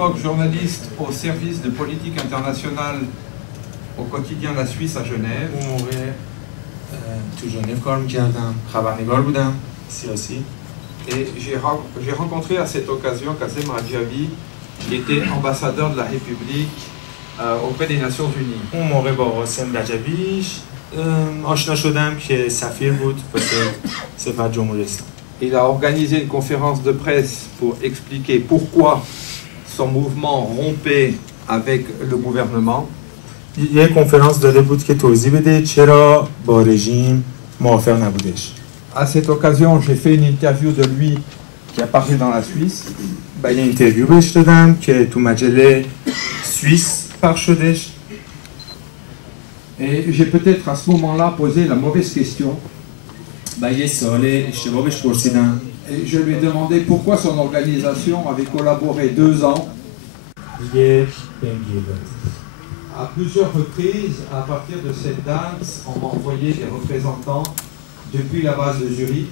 l'époque journaliste au service de politique internationale au quotidien La Suisse à Genève. اون موقع تو ژنو کار می‌کردم، خبرنگار بودم سیاسی. Et j'ai rencontré à cette occasion Kazem Radjavi, qui était ambassadeur de la République auprès des Nations Unies. اون موقع با قاسم رجبی آشنا شدم که سفیر بود واسه سفارت جمهوری اسلامی. Il a organisé une conférence de presse pour expliquer pourquoi son mouvement rompait avec le gouvernement. یه کنفرانس داده بود که توضیح بده چرا با رژیم موافق نبودش. À cette occasion, j'ai fait une interview de lui qui est paru dans la Suisse. یه اینترویو بهش دادم که تو مجله سوئیس پخش شدش. Et j'ai peut-être à ce moment-là posé la mauvaise question. یه سوال اشتباه بهش پرسیدم. Et je lui ai demandé pourquoi son organisation avait collaboré 2 ans. À plusieurs reprises, à partir de cette date, on m'a envoyé des représentants depuis la base de Zurich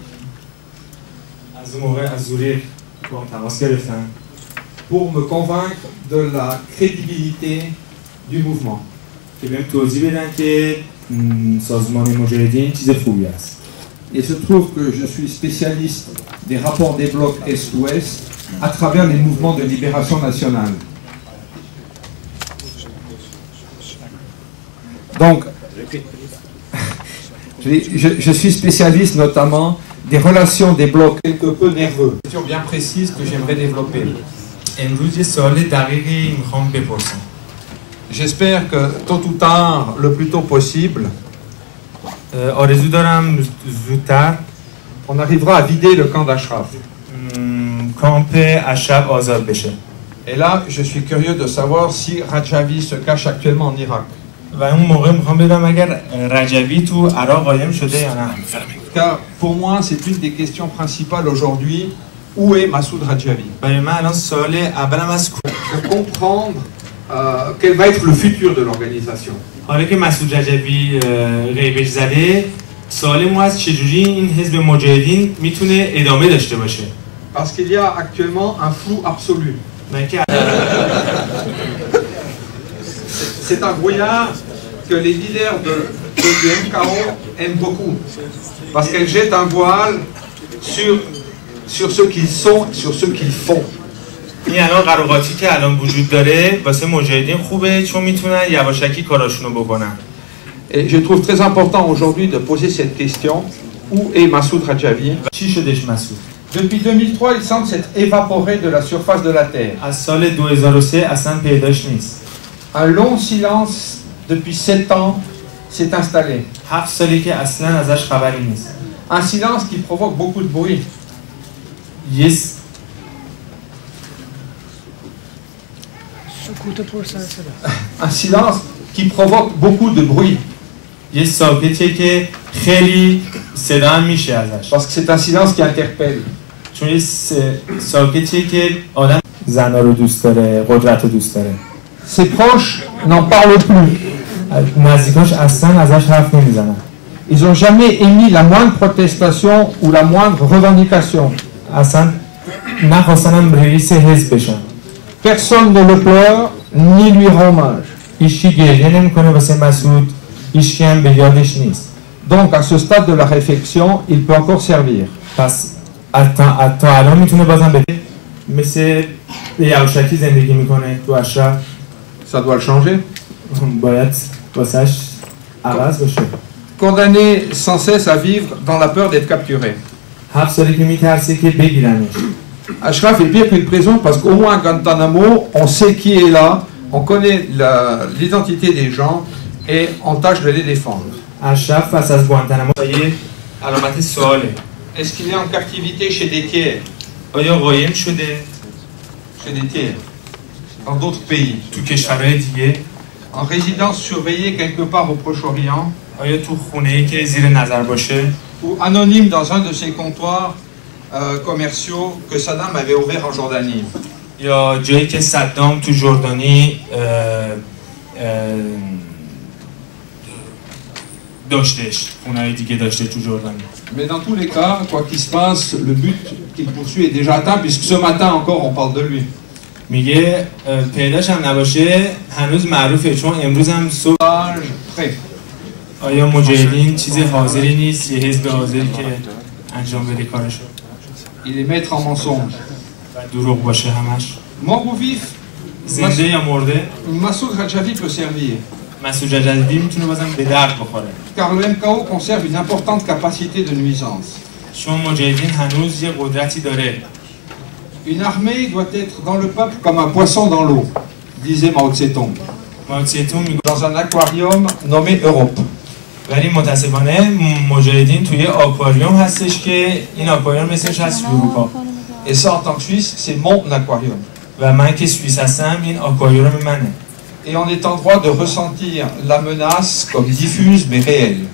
pour me convaincre de la crédibilité du mouvement. Il se trouve que je suis spécialiste des rapports des blocs Est-Ouest à travers les mouvements de libération nationale. Donc, je suis spécialiste notamment des relations des blocs quelque peu nerveux. Une question bien précise que j'aimerais développer. J'espère que tôt ou tard, le plus tôt possible, on arrivera à vider le camp d'Ashraf. Et là, je suis curieux de savoir si Radjavi se cache actuellement en Irak. Car pour moi, c'est une des questions principales aujourd'hui. Où est Massoud Radjavi? De comprendre quel va être le futur de l'organisation. Parce qu'il y a actuellement un flou absolu. C'est un brouillard que les leaders du MKO aiment beaucoup. Parce qu'elles jettent un voile sur ce qu'ils sont, sur ce qu'ils font. Et je trouve très important aujourd'hui de poser cette question. Où est Massoud Radjavi? Depuis 2003, il semble s'être évaporé de la surface de la Terre. Un long silence depuis 7 ans s'est installé. Un silence qui provoque beaucoup de bruit. Un silence qui provoque beaucoup de bruit. Parce que c'est un silence qui interpelle. Ses proches n'en parlent plus. Ils n'ont jamais émis la moindre protestation ou la moindre revendication. Personne ne le pleure ni lui rend hommage. Donc à ce stade de la réflexion, il peut encore servir. Ça doit le changer. Condamné sans cesse à vivre dans la peur d'être capturé. Ashraf est pire qu'une prison parce qu'au moins à Guantanamo, on sait qui est là, on connaît l'identité des gens et on tâche de les défendre. Est-ce qu'il est en captivité chez des tiers? Chez des tiers. Dans d'autres pays. En résidence surveillée quelque part au Proche-Orient. Ou anonyme dans un de ces comptoirs commerciaux que Saddam avait ouvert en Jordanie. Mais dans tous les cas, quoi qu'il se passe, le but qu'il poursuit est déjà atteint, puisque ce matin encore on parle de lui. میگه پیداش هم نباشه هنوز معروفه چون امروز هم صبح آیا مجاهدین چیز حاضری نیست یه حزب حاضری که انجام بده کارشو Il est maître en mensonge. و دروغ باشه همش Mort ou vif, زنده یا مرده Massoud Rajavi peut servir. مسعود رجوی میتونه بازم به درد بخوره Car le MKO conserve une importante capacité de nuisance. چون مجاهدین هنوز یه قدرتی داره Une armée doit être dans le peuple comme un poisson dans l'eau, disait Mao Tse-tung. ماو تse-tung میگه Dans un aquarium nommé Europe. ولی متاسفانه مجاهدین توی آکواریوم هستش که این آکواریوم مثلش هست اروپا Et ça, en tant que Suisse, c'est mon aquarium. و من که سوئیس هستم این آکواریوم منه Et on est en droit de ressentir la menace comme diffuse mais réelle.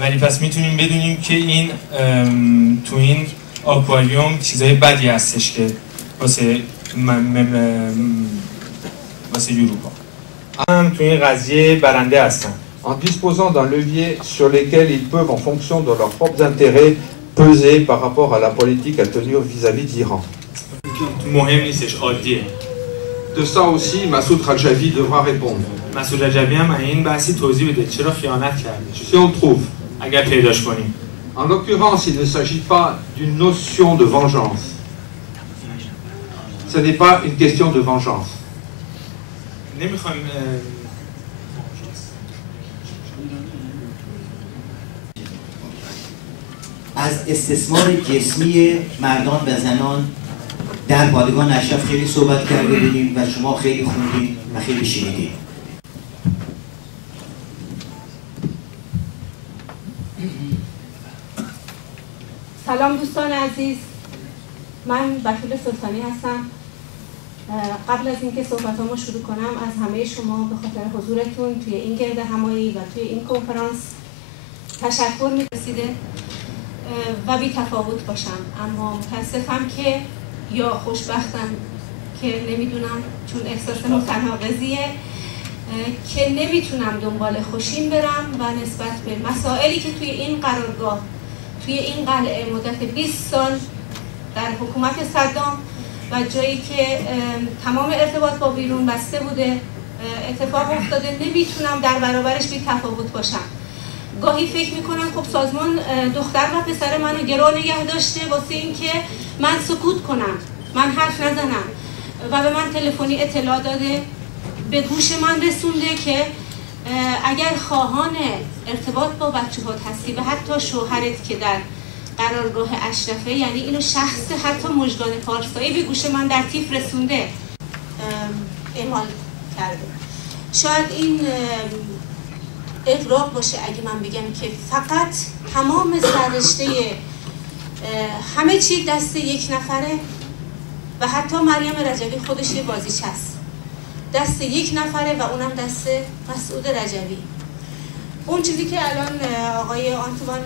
ولی پس میتونیم بدونیم که این تو این آکواریوم چیزای بدی هستش که واسه اروپا هم تو این قضیه برنده هستن En disposant d'un levier sur lequel ils peuvent, en fonction de leurs propres intérêts, peser par rapport à la politique à tenir vis-à-vis d'Iran. مهم نیستش عادیه De ça aussi, Massoud Rajavi devra répondre. مسعود رجوی هم این بحثی توضیح بده چرا خیانت کردش Si on le trouve. اگر پیداش کنیم En l'occurrence, il ne s'agit pas d'une notion de vengeance. Ce n'est pas une question de vengeance. نمیخوایم از استثمار جسمی مردان و زنان در پادگان اشرف خیلی صحبت کرده بودیم و شما خیلی خوندین و خیلی شنیدین. سلام دوستان عزیز، من بتول سلطانی هستم. قبل از اینکه صحبتامو شروع کنم از همه شما به خاطر حضورتون توی این گرد همایی و توی این کنفرانس تشکر می‌رسیده و بی تفاوت باشم، اما متاسفم که یا خوشبختم که نمیدونم چون احساس متناقضیه که نمیتونم دنبال خوشین برم و نسبت به مسائلی که توی این قرارگاه توی این قلعه مدت 20 سال در حکومت صدام و جایی که تمام ارتباط با بیرون بسته بوده اتفاق افتاده نمیتونم در برابرش بی تفاوت باشم. گاهی فکر میکنم خب سازمان دختر و پسر منو گرو نگه داشته واسه اینکه من سکوت کنم، من حرف نزنم و به من تلفنی اطلاع داده، به گوش من رسونده که اگر خواهان ارتباط با بچه‌هات هستی و حتی شوهرت که در قرارگاه اشرفه، یعنی اینو شخص حتی مژگان پارسایی به گوش من در تیف رسونده اعمال کرده. شاید این اغراق باشه اگه من بگم که فقط تمام سررشته همه چی دست یک نفره و حتی مریم رجوی خودش یه بازیچه است، دست یک نفره و اونم دست مسعود رجوی. اون چیزی که الان آقای آنتوان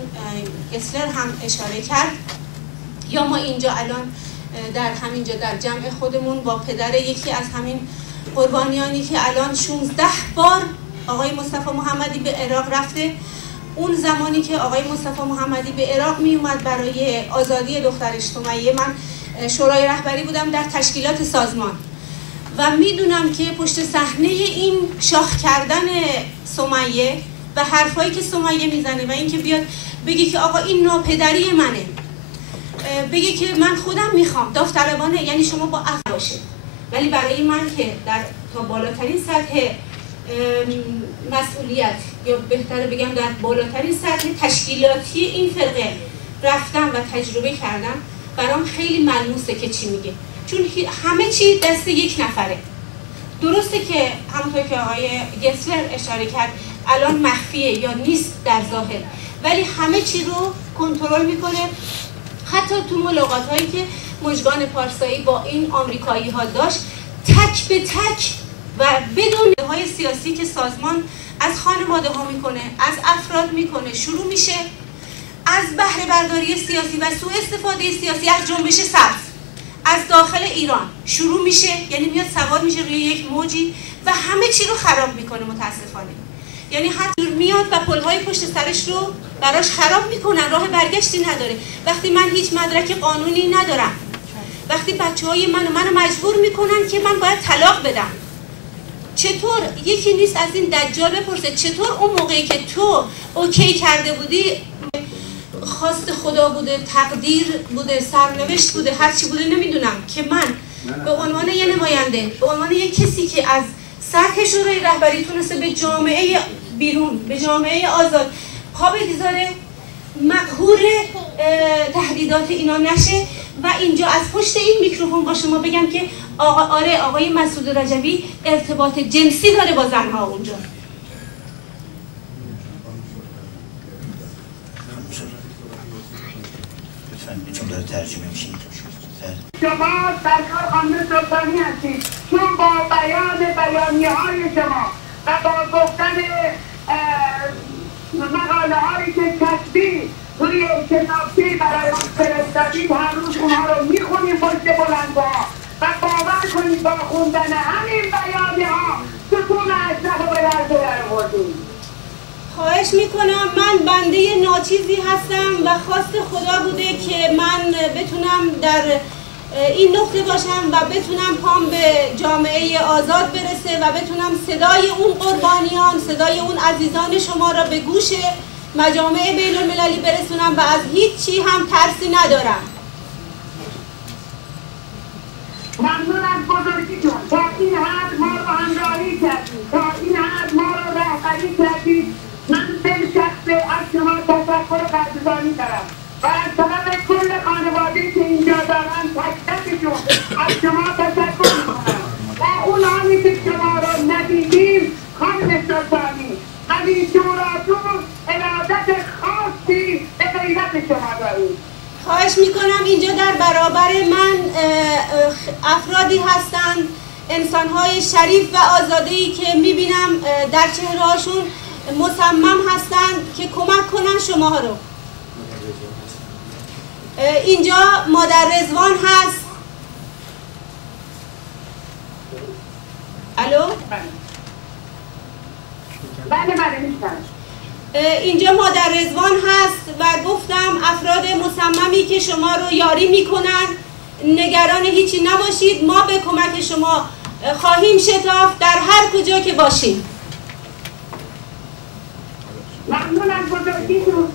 گسلر هم اشاره کرد، یا ما اینجا الان در همینجا در جمع خودمون با پدر یکی از همین قربانیانی که الان 16 بار آقای مصطفی محمدی به عراق رفته، اون زمانی که آقای مصطفی محمدی به عراق می اومد برای آزادی دخترش سمیه، من شورای رهبری بودم در تشکیلات سازمان و میدونم که پشت صحنه این شاخ کردن سمیه و حرفایی که سمیه میزنه و اینکه بیاد بگه که آقا این ناپدری منه، بگه که من خودم میخوام داوطلبانه، یعنی شما با عفو باشه، ولی برای من که در تا بالاترین سطح مسئولیت یا بهتره بگم در بالاترین سطح تشکیلاتی این فرقه رفتم و تجربه کردم، برام خیلی ملموسه که چی میگه، چون همه چی دست یک نفره. درسته که همونطور که آقای گسلر اشاره کرد الان مخفیه یا نیست در ظاهر، ولی همه چی رو کنترل میکنه. حتی تو ملاقات هایی که مژگان پارسایی با این آمریکایی ها داشت، تک به تک و بدون های سیاسی که سازمان از خانواده ها میکنه، از افراد میکنه، شروع میشه از بهره برداری سیاسی و سوء استفاده سیاسی از جنبش سبز از داخل ایران شروع میشه، یعنی میاد سوار میشه روی یک موجی و همه چی رو خراب میکنه متاسفانه. یعنی حتی میاد و پلهای پشت سرش رو براش خراب میکنن، راه برگشتی نداره. وقتی من هیچ مدرک قانونی ندارم، وقتی بچه‌های منو مجبور میکنن که من باید طلاق بدم. چطور یکی نیست از این دجال بپرسه چطور اون موقعی که تو اوکی کرده بودی، خواست خدا بوده، تقدیر بوده، سرنوشت بوده، هرچی بوده نمیدونم، که من به عنوان یه نماینده، به عنوان یه کسی که از سطح شورای رهبری تونسته به جامعه بیرون، به جامعه آزاد پا بگذاره، مقهور تهدیدات اینا نشه و اینجا از پشت این میکروفون با شما بگم که آقای مسعود رجوی ارتباط جنسی داره با زنها اونجا. چون داره ترجمه میشه. شما سرکار خانم سلطانی هستید، چون با بیانیه‌های شما و با گفتن مقاله هایی که کسبی روی کتابی برای ما فرستادید، هر روز اونها رو میخونیم پشت بلندها و باور کنید با خوندن همین بیانیه‌ها ستون اشرف رو به لرزه درآوردیم. خواهش میکنم، من بنده ناچیزی هستم و خواست خدا بوده که من بتونم در این نقطه باشم و بتونم پام به جامعه آزاد برسه و بتونم صدای اون قربانیان، صدای اون عزیزان شما را به گوش مجامع بین المللی برسونم و از هیچی هم ترسی ندارم. ممنون از بزرگیتون. تا این حد ما رو همراهی کردید، تا این حد ما رو رهبری کردید. من به شخص از شما تشکر قدردانی دارم و از طرف کل خانواده که اینجا دارن تک تکشون از شما تشکر میکنم و اون همی که شما رو ندیدیم خانم سلطانی، از این شوراتون ارادت خاصی به غیرت شما داریم. خواهش میکنم، اینجا در برابر من افرادی هستند، انسانهای شریف و آزاده‌ای که میبینم در چهرهاشون مصمم هستند که کمک کنن شما رو. اینجا مادر رضوان هست. الو؟ بله میشنم. اینجا مادر رضوان هست و گفتم افراد مصممی که شما رو یاری میکنن، نگران هیچی نباشید، ما به کمک شما خواهیم شتافت در هر کجا که باشیم. ممنون از بزرگیتون،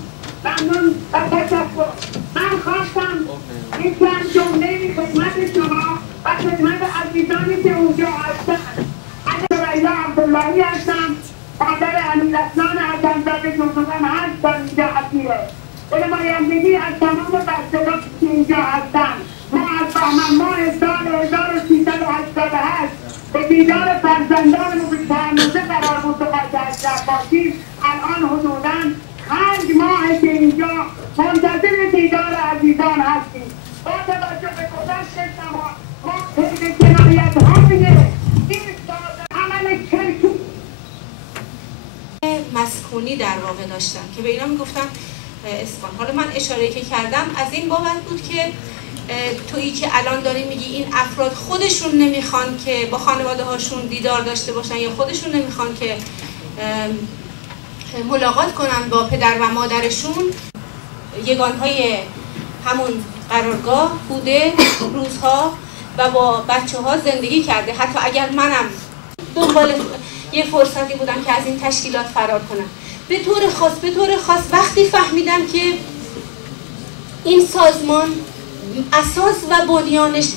ممنون و تشکر. من خواستم این چند جمله خدمت شما و خدمت عزیزانی که اونجا هستن. انا ریلا عبداللهی هستم، مادر امیرحسن حسن‌زاده جوزوان هست در اینجا اسیره. به نمایندگی از تمام بچه‌ها که اینجا هستن، ما از بهمن ماه سال 1388 به دیدار فرزندانمون به تهنوزه قرار بود و اشرف باشیم. الان حدوداً 5 ماه که اینجا منتظر دیدار عزیزان هستیم. با توجه به گذشت شما ما طی جنایت‌های این عمل کرکی مسکونی در واقع داشتم که به اینا میگفتم اسکان. حالا من اشاره که کردم از این بابت بود که تویی که الان داری میگی این افراد خودشون نمیخوان که با خانواده هاشون دیدار داشته باشن یا خودشون نمیخوان که ملاقات کنن با پدر و مادرشون. یگانهای همون قرارگاه بوده روزها و با بچه ها زندگی کرده. حتی اگر منم دنبال یه فرصتی بودم که از این تشکیلات فرار کنم، به طور خاص وقتی فهمیدم که این سازمان اساس و بنیانش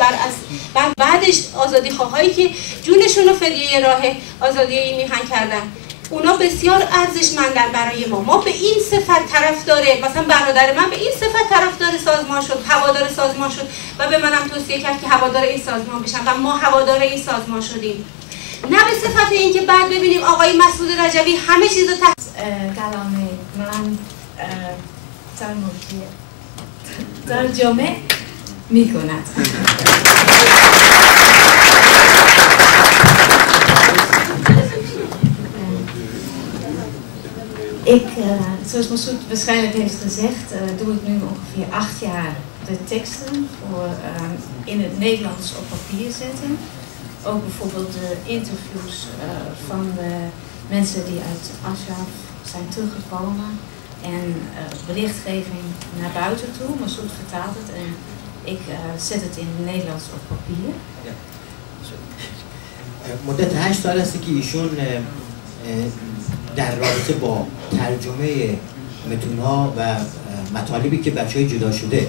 بر بعدش آزادی خواهایی که جونشون رو فدیه راه آزادی این میهن کردن، اونا بسیار ارزشمندن برای ما. ما به این صفت طرفداره، مثلا برادر من به این صفت طرفدار سازمان شد، هوادار سازمان شد و به منم توصیه کرد که هوادار این سازمان بشم و ما هوادار این سازمان شدیم. نه به صفت این که بعد ببینیم آقای مسعود رجوی همه چیز رو کلام من ترجمه می کند. Zoals Massoud waarschijnlijk heeft gezegd, doe ik nu ongeveer 8 jaar de teksten voor in het Nederlands op papier zetten. Ook bijvoorbeeld de interviews van de mensen die uit Ashraf zijn teruggekomen en berichtgeving naar buiten toe. Massoud vertaalt het en Ik zet het in het Nederlands op papier. مدت 8 سال است که ایشون در رابطه با ترجمه متون‌ها و مطالبی که بچه‌های جدا شده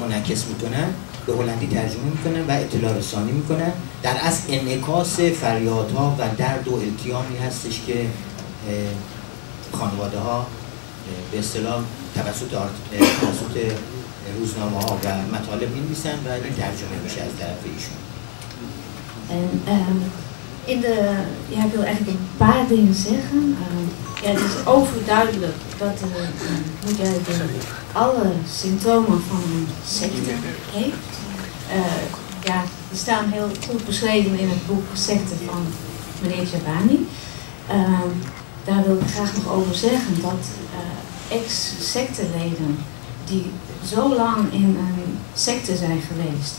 منعکس میکنن به هلندی ترجمه میکنن و اطلاع رسانی میکنن. در اصل انعکاس فریادها و درد و التیامی هستش که خانواده ها به اصطلاح توسط روزنامه ها و مطالب می‌نویسن و این ترجمه میشه از طرف ایشون. Ik wil eigenlijk een paar dingen zeggen. Het is overduidelijk dat Mujahideen alle symptomen van een secte heeft. Die staan heel goed beschreven in het boek Secte van meneer Jabani. Daar wil ik graag nog over zeggen dat ex-secteleden die zo lang in een secte zijn geweest,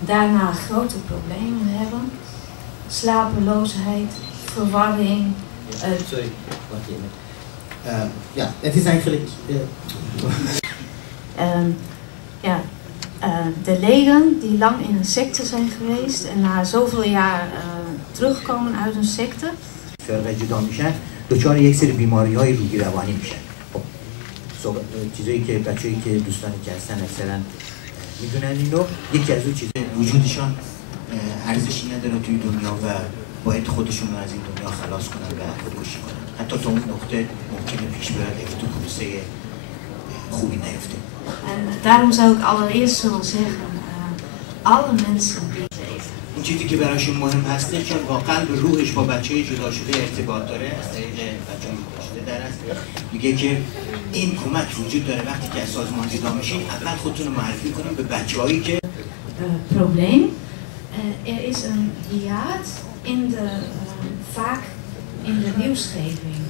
daarna grote problemen hebben. Slapeloosheid, verwarring. Sorry, ja, het is eigenlijk... De leden die lang in een secte zijn geweest en na zoveel jaar terugkomen uit een secte. فرقه جدا میشن دچار یک سری بیماری‌های روحی روانی میشن. خب چیزایی که بچه‌ای که دوستانی که هستن اکثرا میدونن اینو، یکی از اون چیزای وجودشان ارزشی نداره توی دنیا و باید خودشون رو از این دنیا خلاص کنن و خودکشی کنن. حتی تا اون نقطه ممکنه پیش بره که تو پروسه خوبی نیفته. En daarom zou ik allereerst willen zeggen, alle mensen die leven. اون چیزی که براشون مهم هسته چون واقعا به روحش با بچه‌ای جدا شده ارتباط داره، از طریق بچه‌ای جدا شده در است میگه که این کمک وجود داره وقتی که از سازمان جدا میشین اول خودتون رو معرفی کنین به بچه‌هایی که probleem. Is een hiaat vaak in de nieuwsgeving.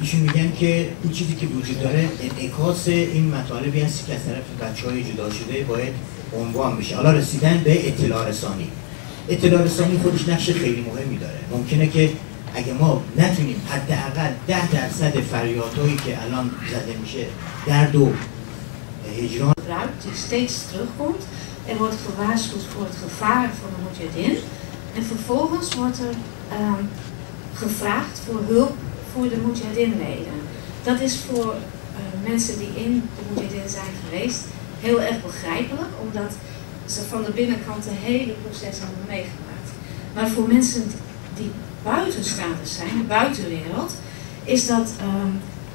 ایشون میگن که این چیزی که وجود داره انعکاس این مطالبی هست که از طرف بچه‌های جدا شده باید عنوان بشه. حالا رسیدن به اطلاع رسانی. اطلاع رسانی خودش نقش خیلی مهمی داره. ممکنه که اگه ما نتونیم حداقل 10% فریادهایی که الان زده میشه درد و هجران die steeds terugkomt. Er wordt gewaarschuwd voor het gevaar van de Mujahideen. En vervolgens wordt er gevraagd voor hulp voor de Mujahideen-leden. Dat is voor mensen die in de Mujahideen zijn geweest heel erg begrijpelijk, omdat ze van de binnenkant het hele proces hebben meegemaakt. Maar voor mensen die buitenstaanders zijn, de buitenwereld, is dat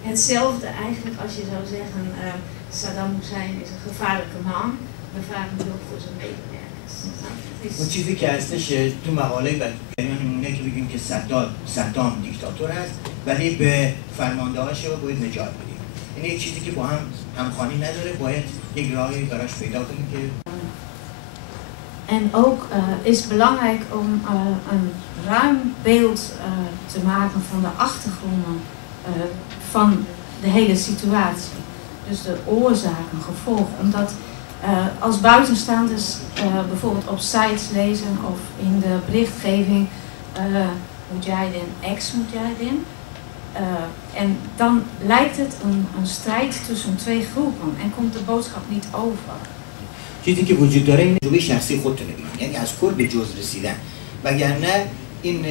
hetzelfde eigenlijk als je zou zeggen Saddam Hussein is een gevaarlijke man, we vragen hulp voor zijn medewerkers. اون چیزی که هستش تو مقاله بیان میمونه که بگیم که صدام دیکتاتور است ولی به فرمانده‌هاش رو باید نجات بدیم. این یک چیزی که با هم همخوانی نداره، باید یک راهی براش پیدا کنیم که En ook is belangrijk om een ruim beeld te maken van de achtergronden van de hele situatie. Dus de oorzaken, gevolgen. Omdat als buitenstaanders bijvoorbeeld op sites lezen of in de berichtgeving Mujahideen, ex-Mujahideen. En dan lijkt het een strijd tussen twee groepen en komt de boodschap niet over. چیزی که وجود داره این تجربه شخصی خودتونه بگین، یعنی از کل به جز رسیدن. وگرنه این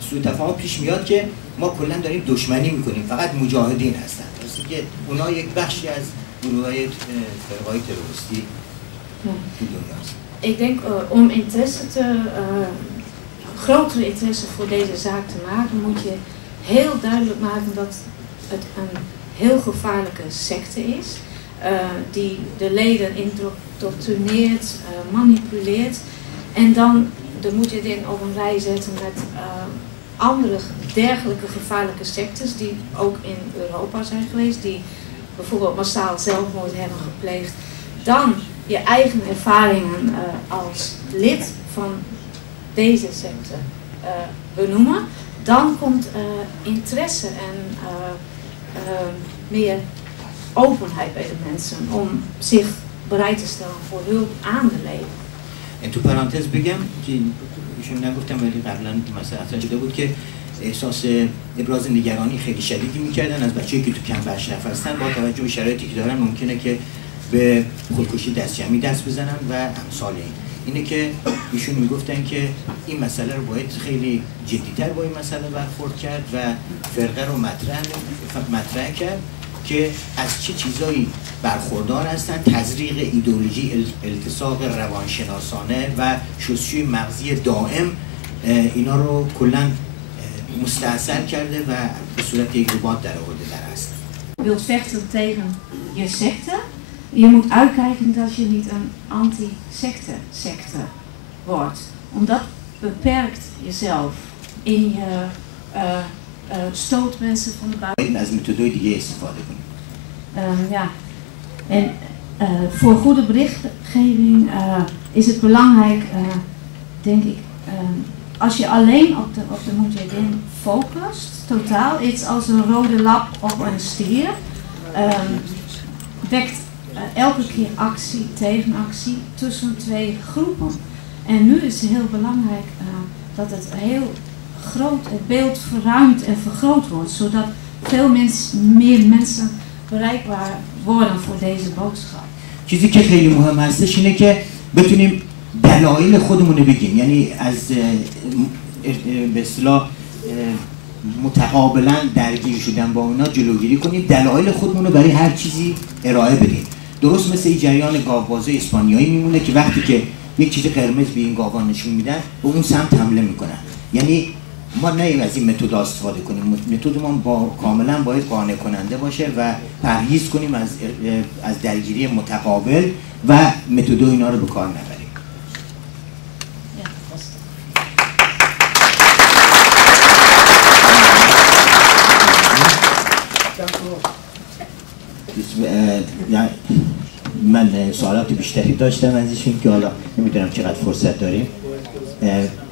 سوء تفاهم پیش میاد که ما کلا داریم دشمنی میکنیم، فقط مجاهدین هستن. درسته که اونا یک بخشی از گروه‌های فرقه‌های تروریستی تو دنیاست. Ik denk om grotere interesse voor deze zaak te maken, moet je heel duidelijk maken dat het een heel gevaarlijke secte is. Die de leden indoctrineert, manipuleert en dan de Mujahideen op een rij zetten met andere dergelijke gevaarlijke sectes die ook in Europa zijn geweest, die bijvoorbeeld massaal zelfmoord hebben gepleegd. Dan je eigen ervaringen als lid van deze secte benoemen, dan komt interesse en meer openheid bij de mensen om zich bereid te stellen voor hulp aan de leden. تو پرانتز بگم که ایشون نگفتم ولی قبلا مثلا شده بود که احساس ابراز نگرانی خیلی شدیدی میکردن از بچه‌ای که تو کمپ اشرف هستن. با توجه به شرایطی که دارن ممکنه که به خودکشی دستجمعی دست بزنن و امثال اینه که ایشون میگفتن که این مسئله رو باید خیلی جدی‌تر با این مسئله برخورد کرد و فرقه رو مطرح کرد که از چه چیزایی برخوردار هستن، تزریق ایدئولوژی، التصاق روانشناسانه و شستشوی مغزی دائم اینا رو کلاً مستحصل کرده و به صورت یک رباط در آورده در اصل. wilt vechten tegen je secte, je moet uitkijken dat je niet een anti-secte wordt. Omdat beperkt jezelf in je stoot mensen van de buiten. از متدای دیگه استفاده کنیم. Ja, en voor goede berichtgeving is het belangrijk, denk ik, als je alleen op de Mujahideen focust, totaal, iets als een rode lap op een stier, wekt elke keer actie, tegenactie tussen twee groepen. En nu is het heel belangrijk dat het heel groot, het beeld verruimd en vergroot wordt, zodat veel meer mensen bereikbaar worden voor deze boodschap. چیزی که خیلی مهم هستش اینه که بتونیم دلایل خودمون رو بگیم، یعنی از به اصطلاح متقابلا درگیر شدن با اونا جلوگیری کنیم، دلایل خودمون رو برای هر چیزی ارائه بدیم. درست مثل این جریان گاوبازی اسپانیایی میمونه که وقتی که یک چیز قرمز به این گاوا نشون میدن به اون سمت حمله میکنن. یعنی ما نه از این متد استفاده کنیم، متد ما کاملا باید قانع کننده باشه و پرهیز کنیم از درگیری متقابل و متد اینا رو به کار نبریم. من سوالات بیشتری داشتم ازشون که حالا نمیدونم چقدر فرصت داریم.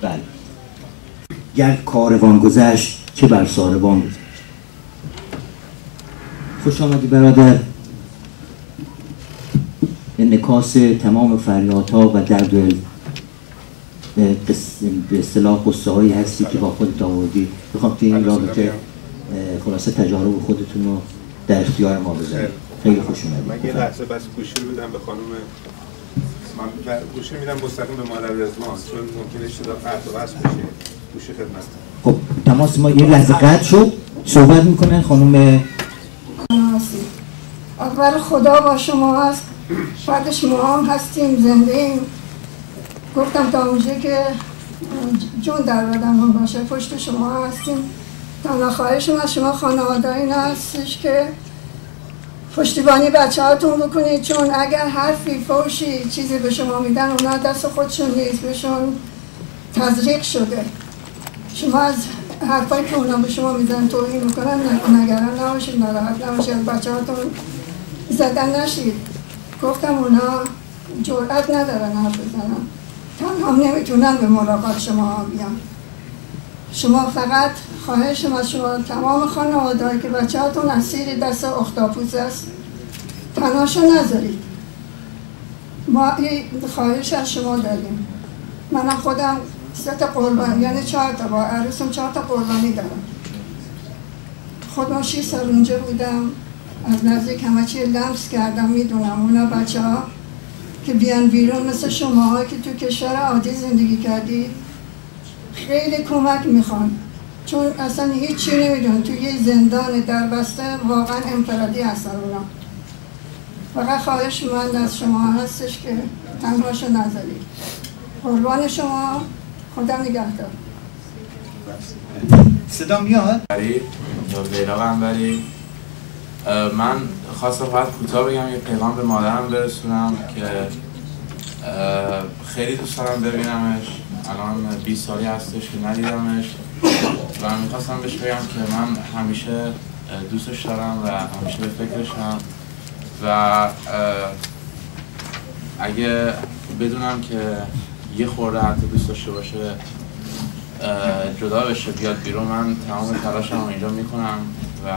بله. گر کاروان گذشت چه بر ساربان گذشت. خوش آمدی برادر. انعکاس تمام فریادها و درد و به اصطلاح قصه هایی هستی که با خودت آوردی. بخوام که این رابطه خلاصه تجارب خودتون رو در اختیار ما بذارید. خیلی خوش اومدید. من یه لحظه بس گوشی رو بدم به خانم، من گوشی میدم مستقیم به مادر رضوان چون ممکنه اشتباه قطع و وصل بشه. گوشی خدمت. خب تماس ما یه لحظه قطع شد. صحبت میکنن خانم. اول خدا با شما هست، بعدش ما هم هستیم زنده‌ایم. گفتم تا اونجا که جون در بدن باشه پشت شما هستیم. تنها خواهشم از شما خانواده این هستش که پشتیبانی بچه هاتون بکنید، چون اگر حرفی فوشی چیزی به شما میدن اونا دست خودشون نیست، بهشون تزریق شده. شما از حرفایی که اونا به شما میدن توهین میکنن نگران نباشید، ناراحت نباشید، بچه هاتون زدن نشید. گفتم اونا جرأت ندارن حرف بزنن، تنها نمیتونن به ملاقات شما بیان. شما فقط خواهشم از شما تمام خانواده‌ای که بچه هاتون اسیر دست اختاپوس است تنهاشو نذارید. ما خواهش از شما داریم. من خودم 3 تا قربانی، یعنی 4 تا، با عروسم 4 تا قربانی دارم. خودم 6 سال اونجا بودم، از نزدیک همه چی لمس کردم، میدونم اونا بچه ها که بیان بیرون مثل شما که تو کشور عادی زندگی کردید خیلی کمک میخوان، چون اصلا هیچی نمیدونن، توی یه زندان در بسته واقعا انفرادی هستن اونا. فقط خواهش من از شما هستش که تنهاشو نذارید. قربان شما، خدا نگهدار. صدا میاد؟ من خواستم فقط کوتاه بگم، یه پیغام به مادرم برسونم که خیلی دوست دارم ببینمش. الان 20 سالی هستش که ندیدمش و میخواستم بهش بگم که من همیشه دوستش دارم و همیشه به فکرشم و اگه بدونم که یه خورده حتی دوست داشته باشه جدا بشه بیاد بیرون، من تمام تلاشم اینجا میکنم و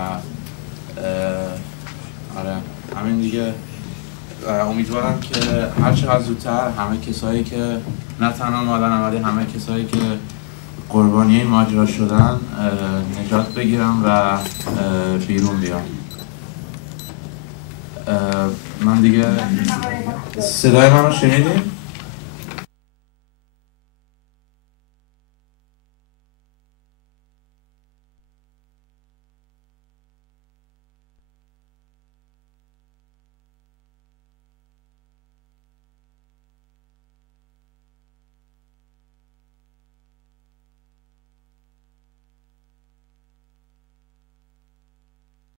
آره همین دیگه. امیدوارم که هر چقدر زودتر همه کسایی که نه تنها مادرم ولی همه کسایی که قربانی این ماجرا شدن نجات بگیرم و بیرون بیام. من دیگه صدای من رو شنیدیم؟